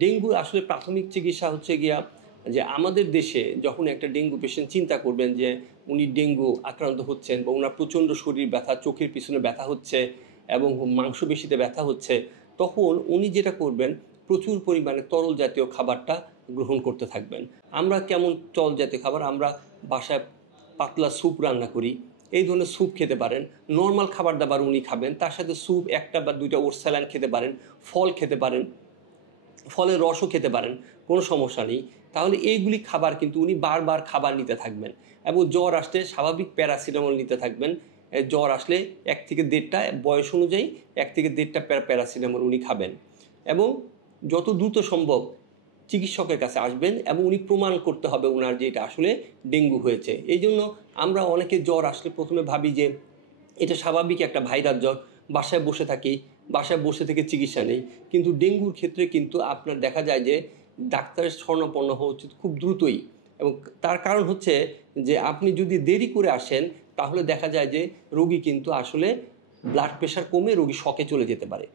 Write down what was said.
ডেঙ্গুর আসলে প্রাথমিক চিকিৎসা হচ্ছে গিয়া যে আমাদের দেশে যখন একটা ডেঙ্গু পেশেন্ট চিন্তা করবেন যে উনি ডেঙ্গু আক্রান্ত হচ্ছেন বা উনার প্রচণ্ড শরীর ব্যথা, চোখের পিছনে ব্যথা হচ্ছে এবং মাংসপেশিতে ব্যথা হচ্ছে, তখন উনি যেটা করবেন প্রচুর পরিমাণে তরল জাতীয় খাবারটা গ্রহণ করতে থাকবেন। আমরা কেমন তরল জাতীয় খাবার? আমরা বাসায় পাতলা স্যুপ রান্না করি। এই ধরনের স্যুপ খেতে পারেন। নরমাল খাবার-দাবার উনি খাবেন। তার সাথে স্যুপ ১ টা বা ২ টা ওটস স্যালাড খেতে পারেন, ফল খেতে পারেন। ফলের রসও খেতে পারেন, কোনো সমস্যা নেই। তাহলে এইগুলি খাবার কিন্তু উনি বারবার খাবার নিতে থাকবেন এবং জ্বর আসলে স্বাভাবিক প্যারাসিটামল নিতে থাকবেন। জ্বর আসলে ১ থেকে ১.৫ টা বয়স অনুযায়ী ১ থেকে ১.৫ টা প্যারাসিটামল উনি খাবেন এবং যত দ্রুত সম্ভব চিকিৎসকের কাছে আসবেন এবং উনি প্রমাণ করতে হবে উনার যে এটা আসলে ডেঙ্গু হয়েছে। এইজন্য আমরা অনেকে জ্বর আসলে ১ম এ ভাবি যে এটা স্বাভাবিক একটা ভাইরাস জ্বর, বাসায় বসে থাকি, বাসায় বসে থেকে চিকিৎসা নেই। কিন্তু ডেঙ্গুর ক্ষেত্রে কিন্তু আপনার দেখা যায় যে ডাক্তারের শরণাপন্ন হওয়া উচিত খুব দ্রুতই এবং তার কারণ হচ্ছে যে আপনি যদি দেরি করে আসেন তাহলে দেখা যায় যে রোগী কিন্তু আসলে ব্লাড প্রেশার কমে রোগী শকে চলে যেতে পারে।